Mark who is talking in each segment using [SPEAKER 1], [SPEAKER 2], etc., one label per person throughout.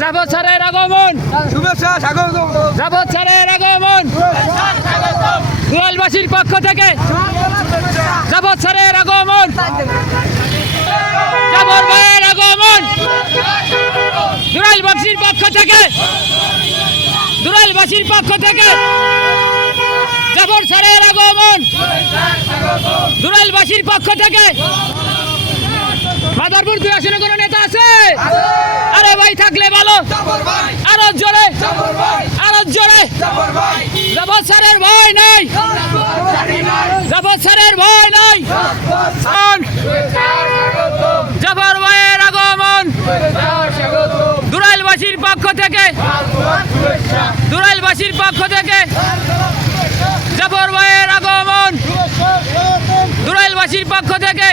[SPEAKER 1] যাবত স্যারের আগমন।
[SPEAKER 2] শুভেচ্ছা স্বাগত
[SPEAKER 1] যাবত স্যারের আগমন। দুয়ালবাসীর পক্ষ থেকে যাবত স্যারের আগমন। যাবর ভাইয়ের আগমন। দুরাইলবাসীর পক্ষ থেকে দুরাইলবাসীর পক্ষ থেকে যাবর স্যারের আগমন। দুরাইলবাসীর পক্ষ থেকে মাদারপুর দুই আসনে কোনো নেতা আছে? আরে ভাই, থাকলে ভালো আরও জোরে। আরও জোরে। জবর স্যারের ভয় নাই। জবর স্যারের ভয় নাই। জবর ভাইয়ের আগমন দুরাইলবাসীর পক্ষ থেকে। দুরাইলবাসীর পক্ষ থেকে। জবর ভাইয়ের আগমন। দুরাইলবাসীর পক্ষ থেকে।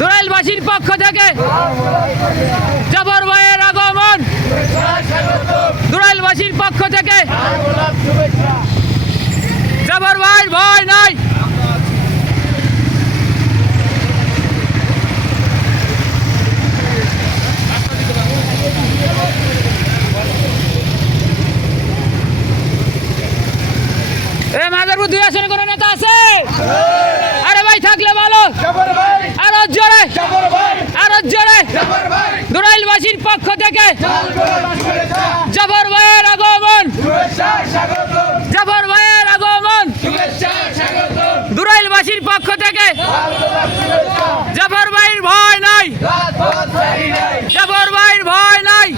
[SPEAKER 1] দুরাইলবাসীর পক্ষ থেকে জবর ভাইয়ের আগমন। দুরাইলবাসীর পক্ষ থেকে জবর ভাই ভয় নাই। দুই আসনে কোনো নেতা আছে আরে ভাই থাকলে ভালো আরও জোরে আরও জোরে দুরাইলবাসীর পক্ষ থেকে জবর ভাইয়ের আগমন। জবর ভাইয়ের আগমন দুরাইলবাসীর পক্ষ থেকে জবর ভাইয়ের ভয় নাই। জবর ভাইয়ের ভয় নাই।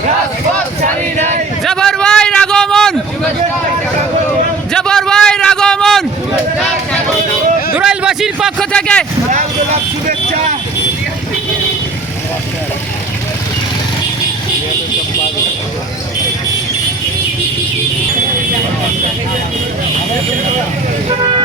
[SPEAKER 1] জবর ভাইয়ের আগমন। জবর ভাইয়ের আগমন দুরাইলবাসীর পক্ষ থেকে
[SPEAKER 2] শুভেচ্ছা Thank you.